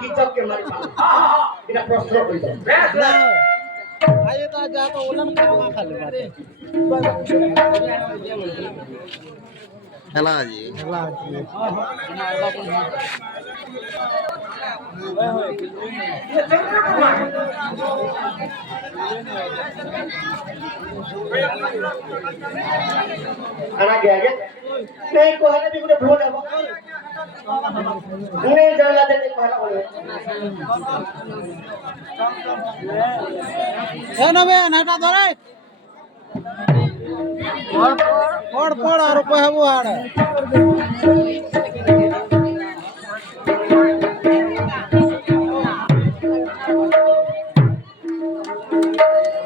কিচককে মারি পালো এটা প্রশ্ন কইতো না আয়ে তা যা তো ওলান খাওয়া খালি মাঠে খেলা আছে खाना गया क्या नहीं कोहले भी मुझे भूल है नहीं जाना देते कोहला बोले ए नबे नाटा धरे पड़ और कहबो आड़े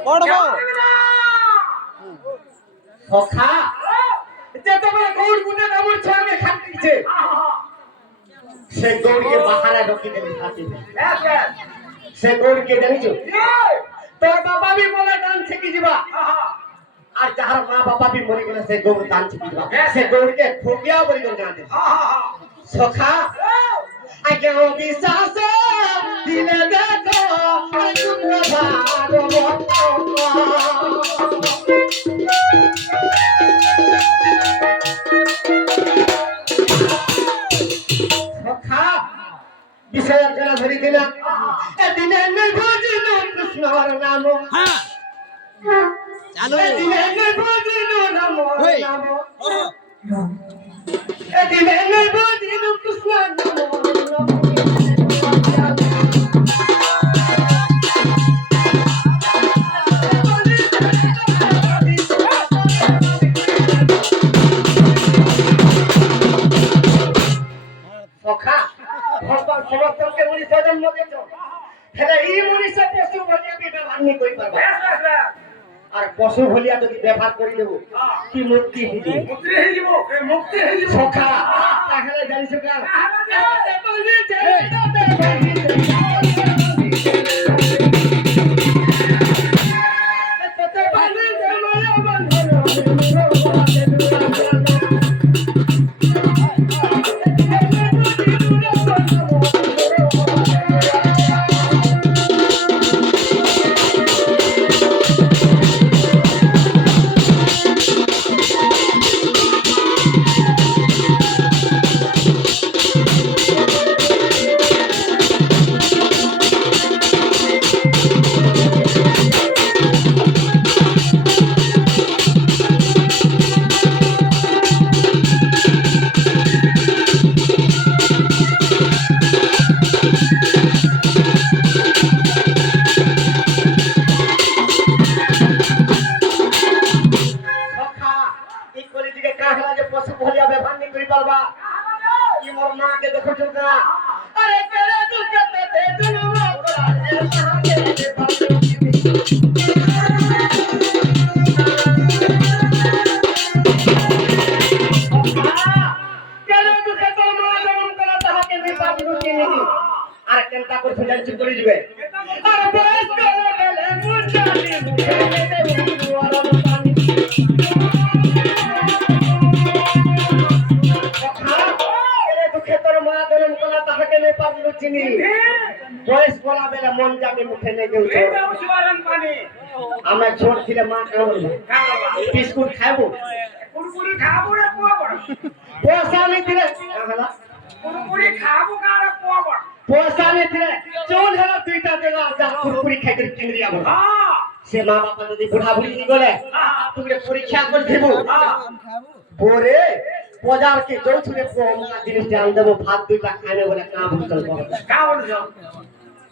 पड़बो सखा যেতে বলে গৌড় গুনে নামর ছাড়ে খাটিছে সে গৌড়কে বাহারে ঢুকি দেবে খাটি সে গৌড়কে জানিছো তোর বাবা भी বলে দান শিখি দিবা আর যাহার মা বাবা भी মরি গেলে সে গৌড় দান শিখি দিবা সে গৌড়কে ঠকিয়া বলি করে না দে সখা আগে ও বিশ্বাস দিলে দেখো তুমি ভাগবত বিষয় যারা ধরি দিলাম এদিনে নির্ভজিল কৃষ্ণর নাম হ্যাঁ চালু এদিনে নির্ভজিল নাম নাম এদিনে নির্ভজিল কৃষ্ণর নাম সখা ভগবান সমস্তকে মনীষা জন্ম দিয়েছ হেলে এই মনীষা পশু ভলিয়া বি ব্যবহার নি কই পারবা আর পশু ভলিয়া যদি ব্যবহার করি দেব কি মুক্তি হইবে মুক্তি হইব সখা তাহলে জানিস কা পশু ভলিয়া ব্যবহার নি করি পারবা কি মোর মাকে দেখো চোখা আরে কেড়ে দুঃখতে দে জন্ম করে মাকে দে কেড়ে দুঃখতে মা জন্ম করে তাহাকে দি পাবি চিনি আর কেনটা করে ফেলাঞ্চি করে দিবে আর বয়স করে গেলে মুজালি মুখে দে দুয়ার পানি চিনি বয়স বলা বেলা মন যাকে মুখে নেই দেউ আমরা ছোট ছিলে মা খাবো বিস্কুট খাবো কুরকুরি খাবো রে পোয়া বড় পয়সা নেই দিলে কুরকুরি খাবো কারে পোয়া বড় পয়সা নেই দিলে চোল হলো দুইটা দেলা যা কুরকুরি খাই করে চিংড়ি আবো হ্যাঁ সে মা বাবা যদি বুড়া বুড়ি দি গলে তুমি পরীক্ষা করে দেবো পরে বাজার के जो छुरे पोमना जिनिस जान देबो भात दुइटा खाने बोले का भूतल का बोल जो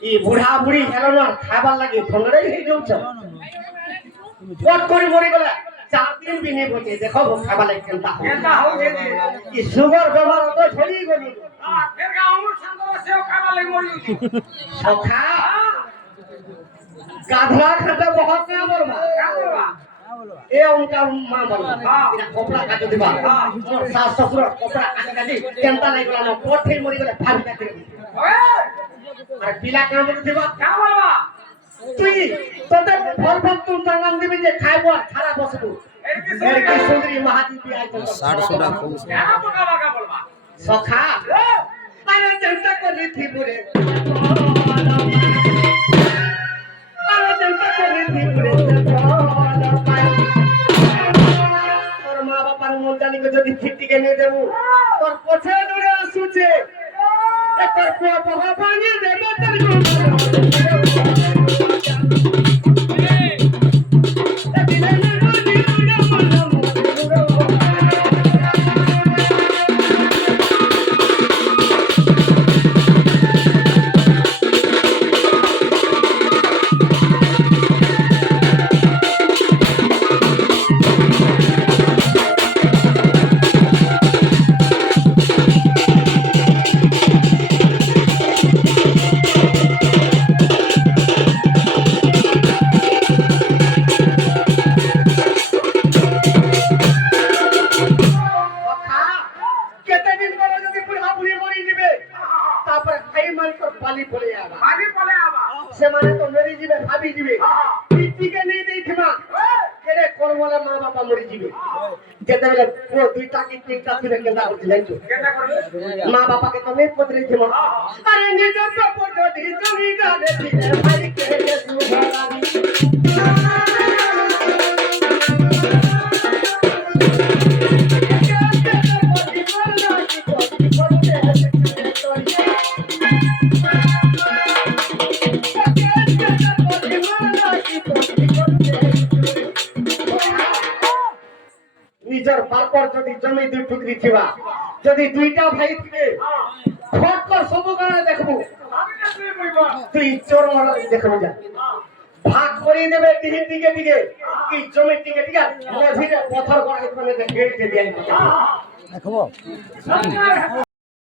ई बुढ़ा बुढ़ी हेलो ना खाবার লাগি ফंगड़े हे जाउछ কত করে মরি গলা 4 दिन भी नहीं बचे देखो खाবার লাগি केनता हो जे ई सुगर बेमार तो छड़ी गली हां फिर का हमर संग से खाবার লাগি मरी सखा गाधरा खाता बहुत ना बोलबा का बोलबा ए उनका मां बोलबा इना कपड़ा काट दिबा सास ससुर कपड़ा काट केनता नहीं गला न कोठे मरी गले फाड़ी काट अरे पिला काम बोल दिबा का बोलबा তুই তোদের ফলফল তুই টাঙ্গাম দিবি যে খাইবো আর খারাপ বসবো এর কি সুন্দরী মহাদীপি আইতো 60 সোনা খুব সখা আরে চিন্তা কর রিধিপুরে আরে জনতাকে রিধিপুরে তোর মা বাবার মন জানিকে যদি ঠিকটিকে নিয়ে দেবো তোর পছে দূরে আসুছে তোর পুয়া পহা পানি দেবে তোর ସେମାନେ ତ ମରିଯିବେ ଭାବିଯିବେ ଟିକେ ନେଇ ଦେଇଥିବା କେଡ଼େ କର୍ମଲା ମା ବାପା ମରିଯିବେ ଯେତେବେଳେ ପୁଅ ଦୁଇଟା କି ତିନିଟା ଥିବେ କେନ୍ତା କରୁଛି ଜାଣିଛୁ ମା ବାପାକେ ତ ନେଇ ପତ୍ରେଇଥିବ ଆରେ ନିଜ ସପୋର୍ଟ ଜମି ଗାରେ ଥିଲେ ଭାଇ କେଡ଼େ ସୁଭରାନି নিজের বাপর যদি জমি দুই টুকরি থিবা যদি দুইটা ভাই থিবে ফট কর সবু গানে দেখবো তুই চোর মারা দেখবো যা ভাগ করে দেবে টিকে টিকে টিকে কি জমি টিকে টিকে মঝিরে পথর করে গেট দিয়ে দেখবো